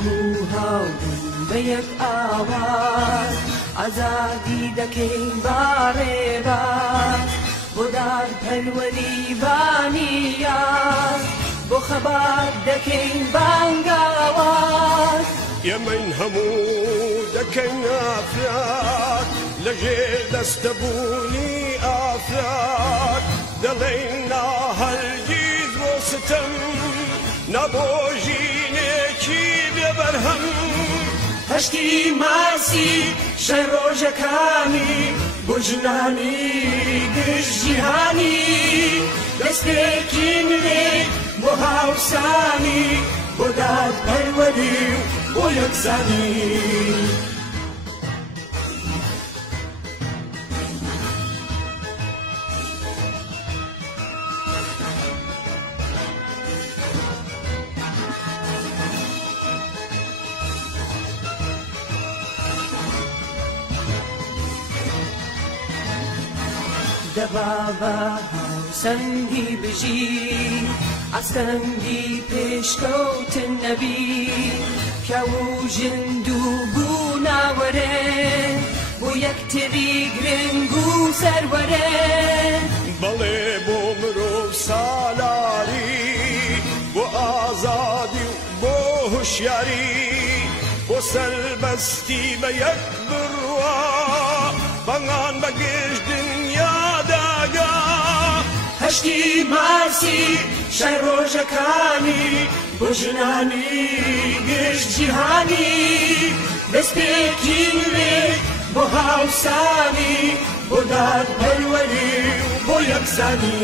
هەموو هاوڕێ بە یەک ئاواز ئازادی دەکەین بەڕێباز بۆ دادپەروەری بانیان بۆ خەبات دەکەین بانگاواز ئێمەین هەموو دەکەین ئافراد لەژێر دەستەبوونی ئافراد دەڵێین ناهەرگیز بۆ ستەم نەبۆ ژینێکی بێبەرهەم هەشتی ماسی شەڕ ڕۆژەکانی بۆ ژنانی گشت جیهانی دەستێکی نوێ بۆ هاوسانی بۆ دادپەروەری و بۆ یەکسانی دەبابە هاوسەنگی بژی ئەستەنگی پێشکەوتن نەبی پیاو و ژند و بووناوەرێ بۆ یەکتری گرنگ و سەروەرێ بەڵێ بۆ مرۆڤ سالاری بۆ ئازادی و بۆ هوشیاری بۆ سەربەستی بە یەک بڕوا بەنگان بەگشت دنیاداگا هەشتی ماسی شەڕ ڕۆژەکانی بۆ ژنانی گشت جیهانی دەستپێکی نوێ بۆ هاوسانی بۆ دادپەروەری و بۆ یەکسانی